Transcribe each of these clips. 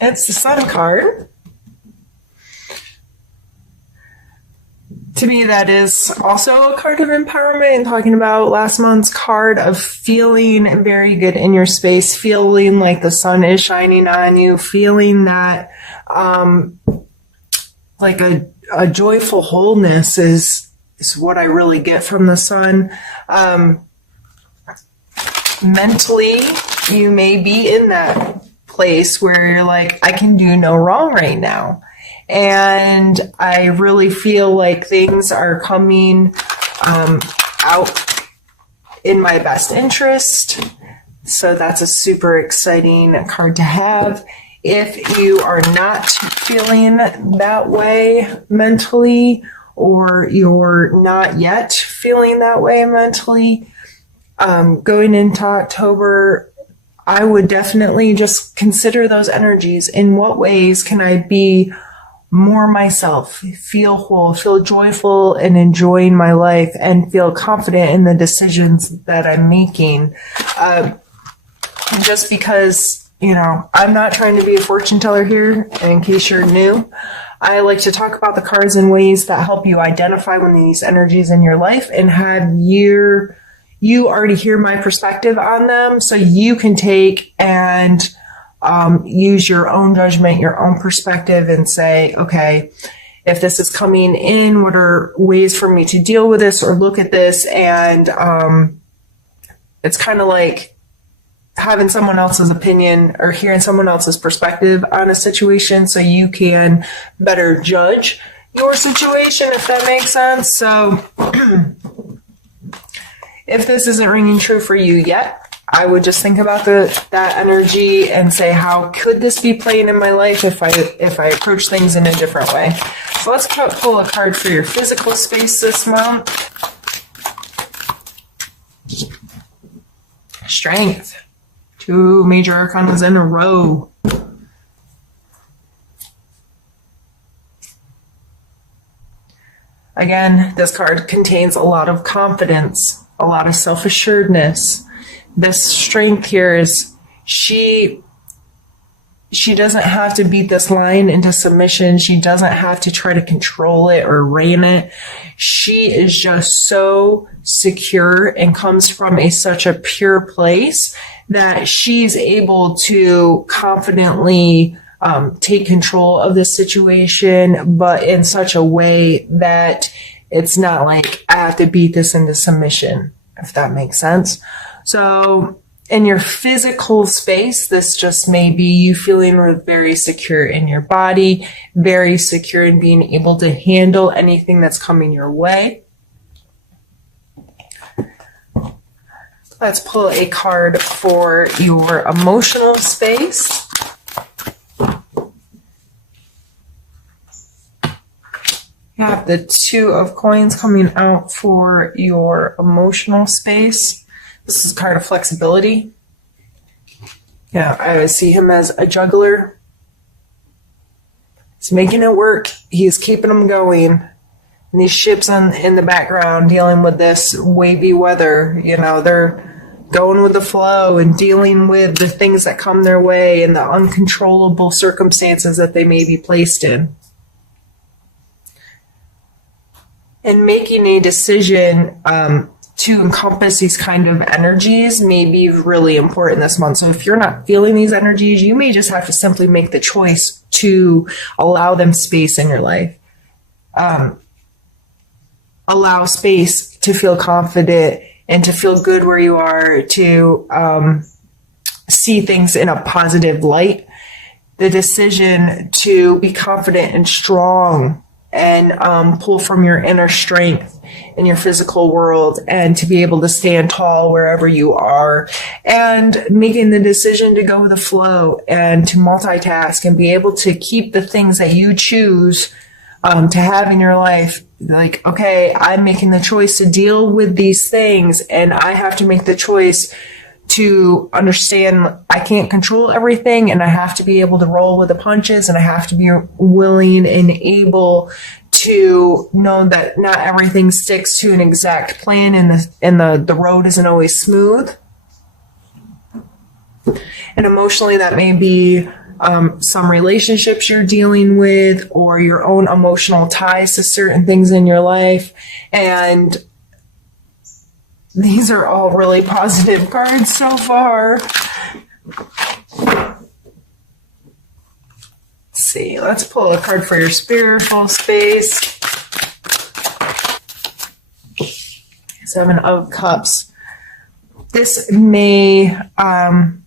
It's the Sun card. To me, that is also a card of empowerment, and talking about last month's card of feeling very good in your space, feeling like the sun is shining on you, feeling that like a joyful wholeness is what I really get from the sun. Mentally, you may be in that place where you're like, I can do no wrong right now. And I really feel like things are coming out in my best interest. So that's a super exciting card to have. If you are not feeling that way mentally, or you're not yet feeling that way mentally, going into October, I would definitely just consider those energies. In what ways can I be more myself, feel whole, feel joyful and enjoying my life, and feel confident in the decisions that I'm making? Just because, I'm not trying to be a fortune teller here, in case you're new. I like to talk about the cards in ways that help you identify one of these energies in your life and have you already hear my perspective on them, so you can take and use your own judgment, your own perspective, and say, okay, if this is coming in, what are ways for me to deal with this or look at this? And it's kind of like having someone else's opinion or hearing someone else's perspective on a situation, so you can better judge your situation, if that makes sense. So if this isn't ringing true for you yet, I would just think about that energy and say, how could this be playing in my life if I approach things in a different way? So let's pull a card for your physical space this month. Strength. 2 major arcanas in a row. Again, this card contains a lot of confidence, a lot of self-assuredness. This strength here is she doesn't have to beat this line into submission. She doesn't have to try to control it or rein it. She is just so secure and comes from such a pure place that she's able to confidently take control of the situation, but in such a way that it's not like I have to beat this into submission, if that makes sense. So in your physical space, this just may be you feeling very secure in your body, very secure in being able to handle anything that's coming your way. Let's pull a card for your emotional space. You have the 2 of coins coming out for your emotional space. This is a card of flexibility. Yeah, I see him as a juggler. He's making it work. He's keeping them going. And these ships in the background dealing with this wavy weather, they're going with the flow and dealing with the things that come their way and the uncontrollable circumstances that they may be placed in. And making a decision to encompass these kind of energies may be really important this month. So if you're not feeling these energies, you may just have to simply make the choice to allow them space in your life. Allow space to feel confident and to feel good where you are, to see things in a positive light. The decision to be confident and strong and pull from your inner strength in your physical world, and to be able to stand tall wherever you are, and making the decision to go with the flow and to multitask and be able to keep the things that you choose to have in your life. Like, okay, I'm making the choice to deal with these things, and I have to make the choice to understand I can't control everything, and I have to be able to roll with the punches, and I have to be willing and able to know that not everything sticks to an exact plan, and the road isn't always smooth. And emotionally, that may be some relationships you're dealing with, or your own emotional ties to certain things in your life. And these are all really positive cards so far. Let's see. Let's pull a card for your spiritual space. Seven of Cups. This may, to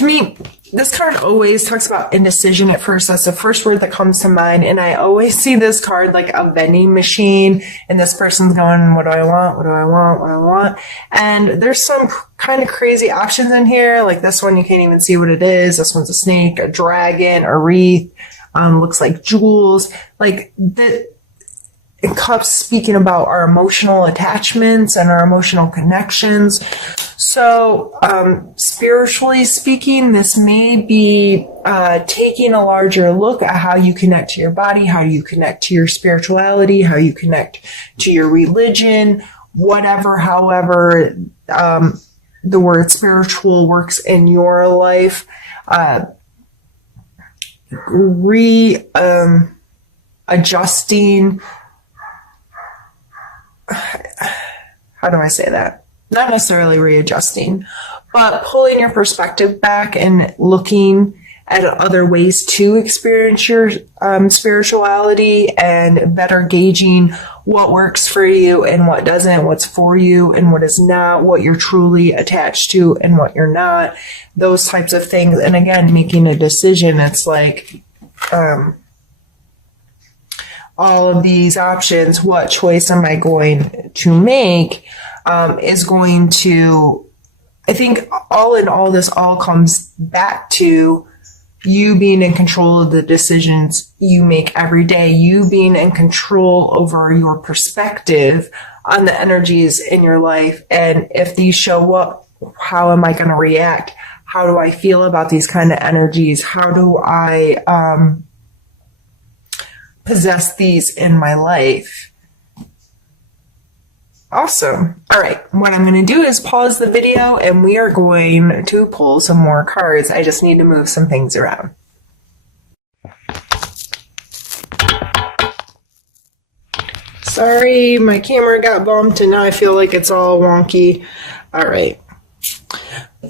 me, this card always talks about indecision at first. That's the first word that comes to mind. And I always see this card like a vending machine. And this person's going, what do I want? What do I want? What do I want? And there's some kind of crazy options in here. Like this one, you can't even see what it is. This one's a snake, a dragon, a wreath. Looks like jewels. Like the Cups speaking about our emotional attachments and our emotional connections. So, spiritually speaking, this may be taking a larger look at how you connect to your body, how you connect to your spirituality, how you connect to your religion, whatever, however, the word spiritual works in your life. Adjusting. How do I say that? Not necessarily readjusting, but pulling your perspective back and looking at other ways to experience your spirituality, and better gauging what works for you and what doesn't, what's for you and what is not, what you're truly attached to and what you're not, those types of things. And again, making a decision. It's like, all of these options, what choice am I going to make, is going to, I think all in all, this all comes back to you being in control of the decisions you make every day, you being in control over your perspective on the energies in your life. And if these show up, how am I going to react? How do I feel about these kind of energies? How do I, possess these in my life? Awesome. All right. What I'm going to do is pause the video and we are going to pull some more cards. I just need to move some things around. Sorry, my camera got bumped and now I feel like it's all wonky. All right.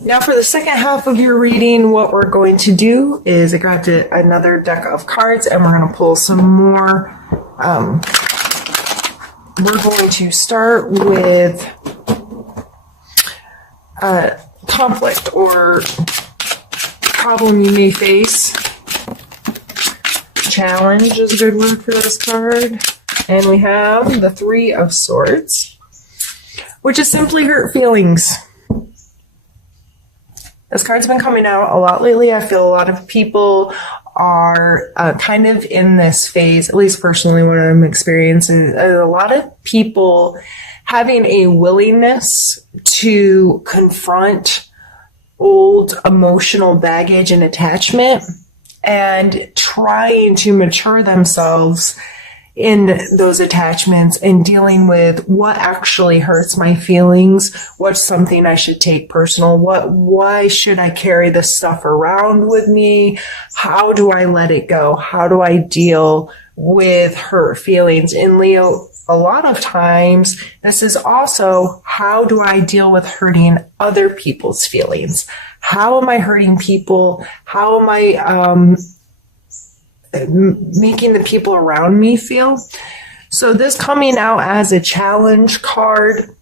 Now for the second half of your reading, what we're going to do is I grabbed another deck of cards and we're going to pull some more. We're going to start with conflict or problem you may face. Challenge is a good word for this card. And we have the Three of Swords, which is simply hurt feelings. This card's been coming out a lot lately. I feel a lot of people are kind of in this phase, at least personally what I'm experiencing, a lot of people having a willingness to confront old emotional baggage and attachment and trying to mature themselves in those attachments and dealing with what actually hurts my feelings, what's something I should take personal, why should I carry this stuff around with me, how do I let it go, how do I deal with hurt feelings. In Leo, a lot of times this is also how do I deal with hurting other people's feelings, how am I hurting people, how am I making the people around me feel. So this coming out as a challenge card,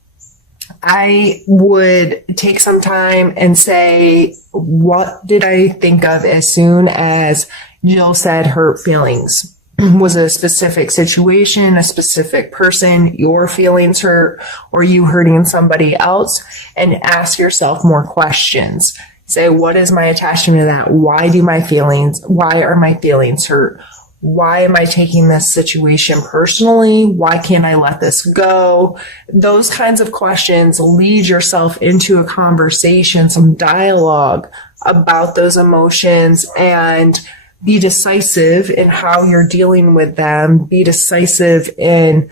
I would take some time and say, what did I think of as soon as Jill said hurt feelings? Was it a specific situation, a specific person, your feelings hurt, or you hurting somebody else? And ask yourself more questions. Say, what is my attachment to that? Why are my feelings hurt? Why am I taking this situation personally? Why can't I let this go? Those kinds of questions lead yourself into a conversation, some dialogue about those emotions, and be decisive in how you're dealing with them. Be decisive in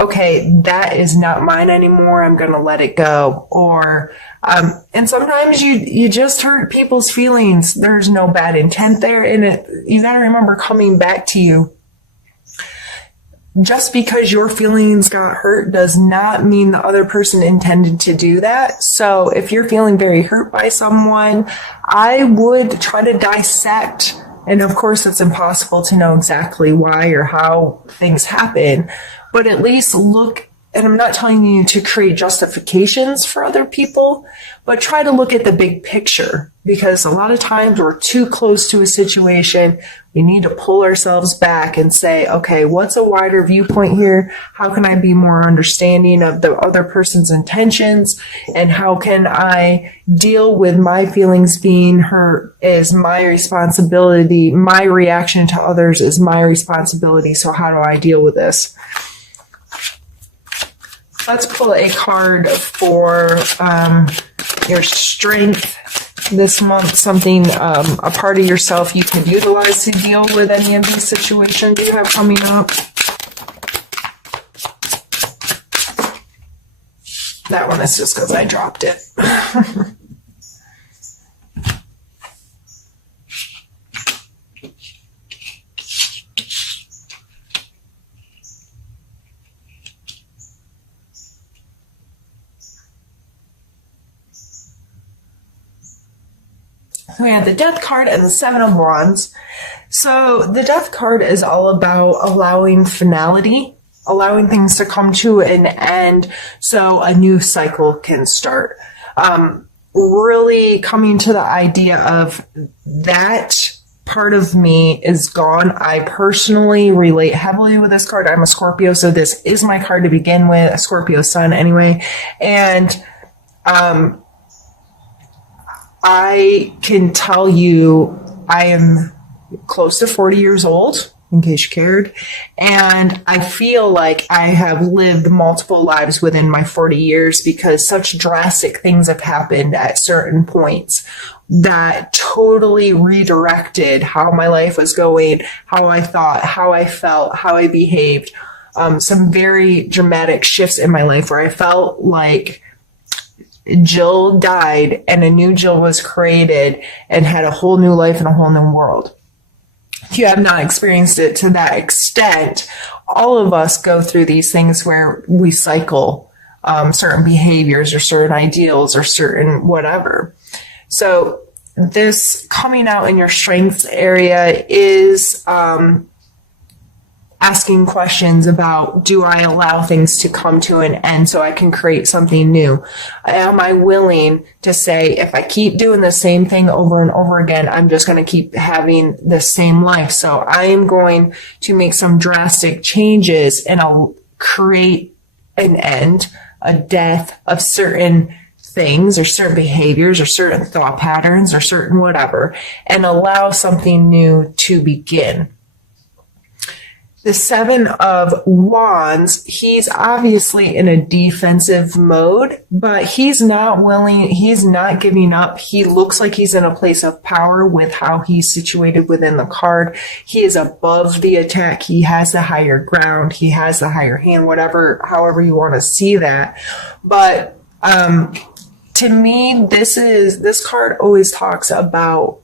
okay, that is not mine anymore. I'm going to let it go. Or, and sometimes you just hurt people's feelings. There's no bad intent there. And you got to remember, coming back to you, just because your feelings got hurt does not mean the other person intended to do that. So if you're feeling very hurt by someone, I would try to dissect. And of course, it's impossible to know exactly why or how things happen, but at least look. And I'm not telling you to create justifications for other people, but try to look at the big picture, because a lot of times we're too close to a situation. We need to pull ourselves back and say, okay, what's a wider viewpoint here? How can I be more understanding of the other person's intentions? And how can I deal with my feelings being hurt is my responsibility. My reaction to others is my responsibility. So how do I deal with this? Let's pull a card for your strength this month, something, a part of yourself you can utilize to deal with any of these situations you have coming up. That one is just because I dropped it. We have the Death card and the Seven of Wands. So the Death card is all about allowing finality, allowing things to come to an end so a new cycle can start. Really coming to the idea of that part of me is gone. I personally relate heavily with this card. I'm a Scorpio, so this is my card to begin with, a Scorpio sun anyway. And I can tell you I am close to 40 years old, in case you cared, and I feel like I have lived multiple lives within my 40 years because such drastic things have happened at certain points that totally redirected how my life was going, how I thought, how I felt, how I behaved. Some very dramatic shifts in my life where I felt like Jill died and a new Jill was created and had a whole new life and a whole new world. If you have not experienced it to that extent, all of us go through these things where we cycle certain behaviors or certain ideals or certain whatever. So this coming out in your strengths area is asking questions about, do I allow things to come to an end so I can create something new? Am I willing to say, if I keep doing the same thing over and over again, I'm just going to keep having the same life. So I am going to make some drastic changes and I'll create an end, a death of certain things or certain behaviors or certain thought patterns or certain whatever, and allow something new to begin. The Seven of Wands, he's obviously in a defensive mode, but he's not willing, he's not giving up. He looks like he's in a place of power with how he's situated within the card. He is above the attack. He has the higher ground. He has the higher hand, whatever, however you want to see that. But to me, this card always talks about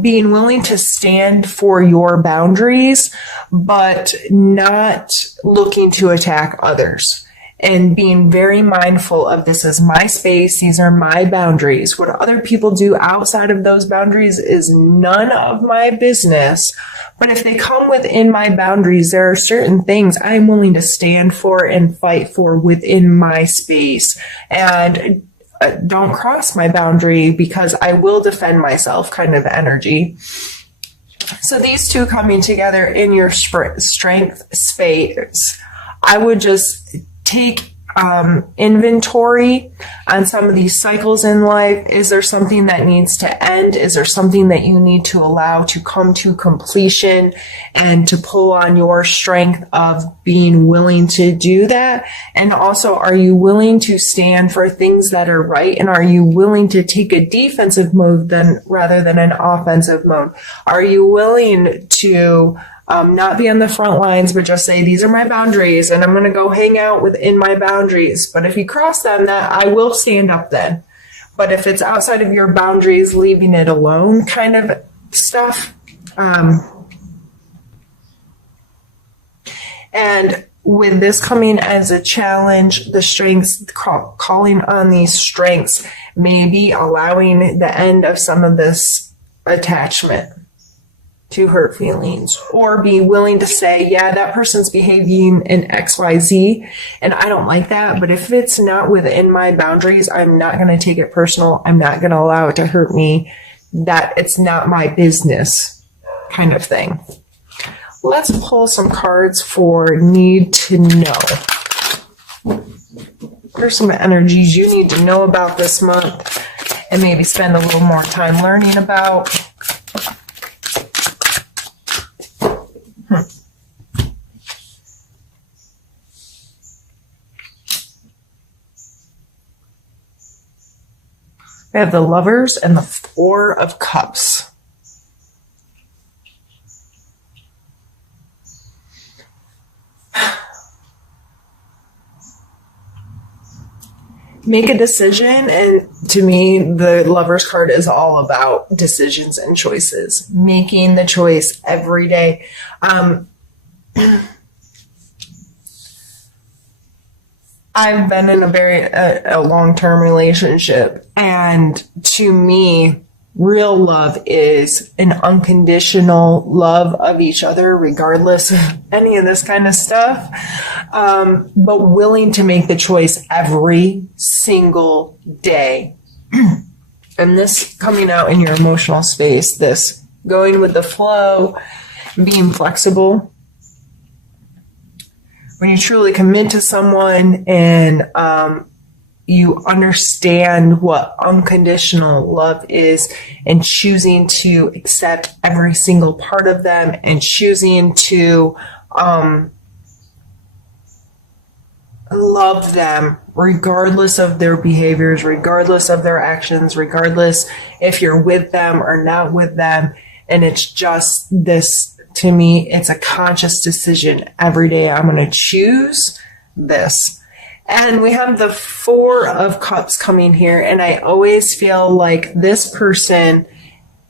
being willing to stand for your boundaries, but not looking to attack others, and being very mindful of, this is my space. These are my boundaries. What other people do outside of those boundaries is none of my business. But if they come within my boundaries, there are certain things I'm willing to stand for and fight for within my space. And don't cross my boundary because I will defend myself kind of energy. So these two coming together in your strength space, I would just take inventory on some of these cycles in life. Is there something that needs to end? Is there something that you need to allow to come to completion, and to pull on your strength of being willing to do that? And also, are you willing to stand for things that are right? And are you willing to take a defensive mode rather than an offensive mode? Are you willing to Not be on the front lines, but just say, these are my boundaries and I'm going to go hang out within my boundaries. But if you cross them, that I will stand up then. But if it's outside of your boundaries, leaving it alone kind of stuff. And with this coming as a challenge, the strengths, calling on these strengths, maybe allowing the end of some of this attachment to hurt feelings, or be willing to say, yeah, that person's behaving in XYZ and I don't like that, but if it's not within my boundaries, I'm not going to take it personal. I'm not going to allow it to hurt me. That it's not my business kind of thing. Let's pull some cards for need to know. Here's some energies you need to know about this month and maybe spend a little more time learning about. We have the Lovers and the Four of Cups. Make a decision, and to me, the Lovers card is all about decisions and choices. Making the choice every day. I've been in a long-term relationship, and to me, real love is an unconditional love of each other, regardless of any of this kind of stuff, but willing to make the choice every single day. And this coming out in your emotional space, this going with the flow, being flexible. When you truly commit to someone and you understand what unconditional love is, and choosing to accept every single part of them, and choosing to love them regardless of their behaviors, regardless of their actions, regardless if you're with them or not with them. And it's just this. To me, it's a conscious decision every day. I'm going to choose this. And we have the Four of Cups coming here. And I always feel like this person,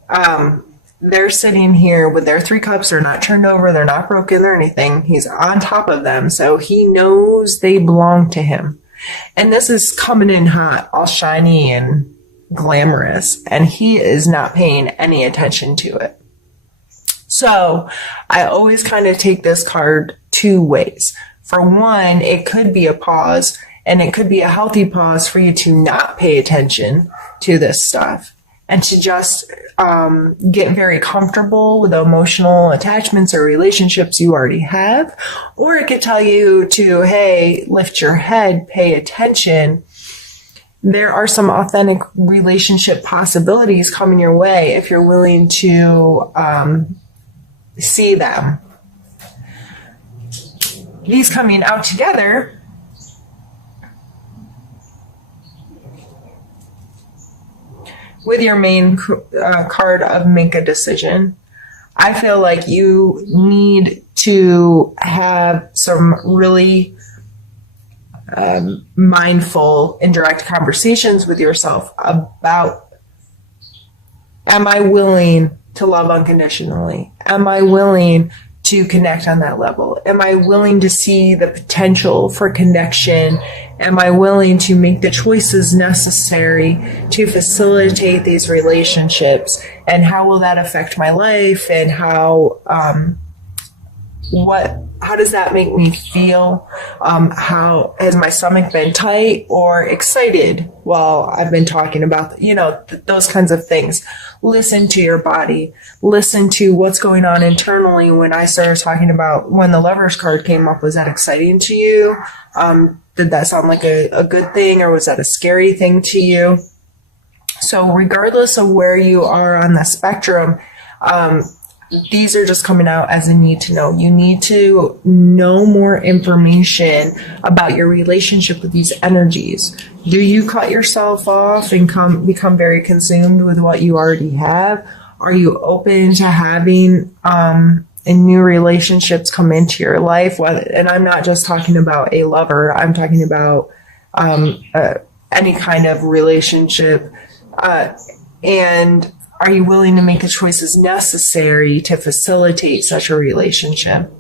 they're sitting here with their 3 cups. They're not turned over. They're not broken or anything. He's on top of them. So he knows they belong to him. And this is coming in hot, all shiny and glamorous. And he is not paying any attention to it. So I always kind of take this card 2 ways. For one, it could be a pause, and it could be a healthy pause for you to not pay attention to this stuff and to just get very comfortable with the emotional attachments or relationships you already have. Or it could tell you to, hey, lift your head, pay attention. There are some authentic relationship possibilities coming your way if you're willing to see them. These coming out together with your main card of make a decision. I feel like you need to have some really mindful and direct conversations with yourself about, am I willing to love unconditionally? Am I willing to connect on that level? Am I willing to see the potential for connection? Am I willing to make the choices necessary to facilitate these relationships? And how will that affect my life? And how does that make me feel? How has my stomach been tight or excited while I've been talking about, those kinds of things. Listen to your body. Listen to what's going on internally. When I started talking about when the Lovers card came up, was that exciting to you? Did that sound like a good thing, or was that a scary thing to you? So regardless of where you are on the spectrum, these are just coming out as a need to know. You need to know more information about your relationship with these energies. Do you cut yourself off and become very consumed with what you already have? Are you open to having and new relationships come into your life, and I'm not just talking about a lover, I'm talking about any kind of relationship, and are you willing to make the choices necessary to facilitate such a relationship?